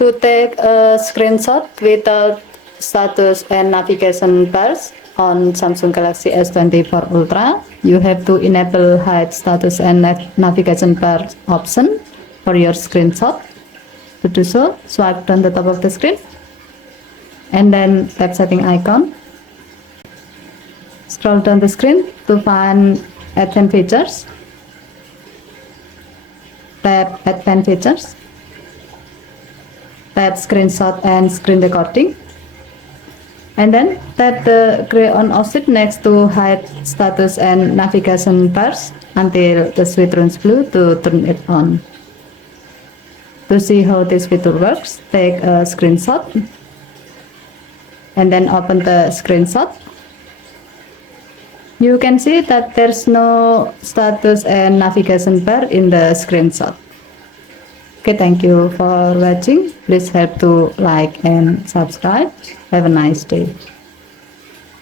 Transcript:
To take a screenshot without status and navigation bars on Samsung Galaxy S24 Ultra, you have to enable hide status and navigation bar option for your screenshot. To do so, swipe down the top of the screen and then tap setting icon. Scroll down the screen to find advanced features. Tap advanced features. Tap screenshot and screen recording, and then tap the gray on offset next to hide status and navigation bars until the switch turns blue to turn it on. To see how this feature works, take a screenshot and then open the screenshot. You can see that there's no status and navigation bar in the screenshot. Okay, thank you for watching. Please help to like and subscribe. Have a nice day.